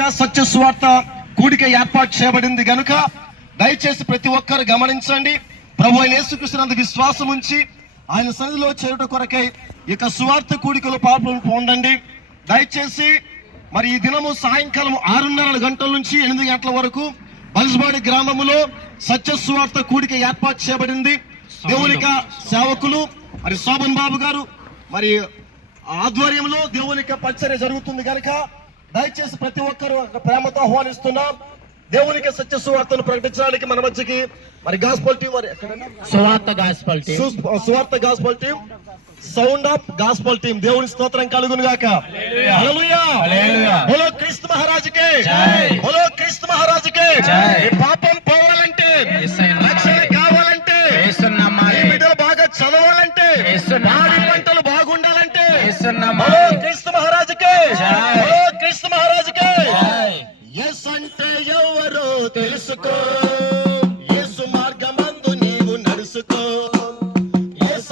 సత్య స్వార్థ కూడిక ఏర్పాటు చేయబడింది గనుక దయచేసి ప్రతి ఒక్కరు గమనించండి. ప్రభు ఆయన యేసుకృష్ణందు విశ్వాసం ఉంచి ఆయన సన్నిధిలో చేరుట కొరకై ఇక సువార్త కూడికలో పాపం పొందండి. దయచేసి మరి ఈ దినము సాయంకాలం ఆరున్నర గంటల నుంచి ఎనిమిది గంటల వరకు బల్స్బాడి గ్రామములో సత్య సువార్త కూడిక ఏర్పాటు చేయబడింది. దేవునిక సేవకులు మరి శోభన్ బాబు గారు మరి ఆధ్వర్యంలో దేవునిక పరిచర్య జరుగుతుంది కనుక దయచేసి ప్రతి ఒక్కరు ప్రేమతో ఆహ్వానిస్తున్నాం. దేవునికి సత్య సువార్తను ప్రకటించడానికి మన మధ్యకి. మరి గాస్పల్ టీం వారు సువార్త గాస్పల్ టీం సు- సువార్త gospel team sound of gospel team దేవుని స్తోత్రం కలుగును గాక. బోలో క్రీస్తు మహారాజుకే. బోలో క్రీస్తు మహారాజుకే. పాపం పోవాలంటే. రక్షణ కావాలంటే బిడ్డలు బాగా చదవాలంటే పంటలు బాగుండాలంటే యేసునామాలే. బోలో క్రీస్తు మహారాజుకే. ఎస్ అంటే ఎవరో తెలుసుకో. యేసు మార్గమందు నీవు నడుచుకో ఎస్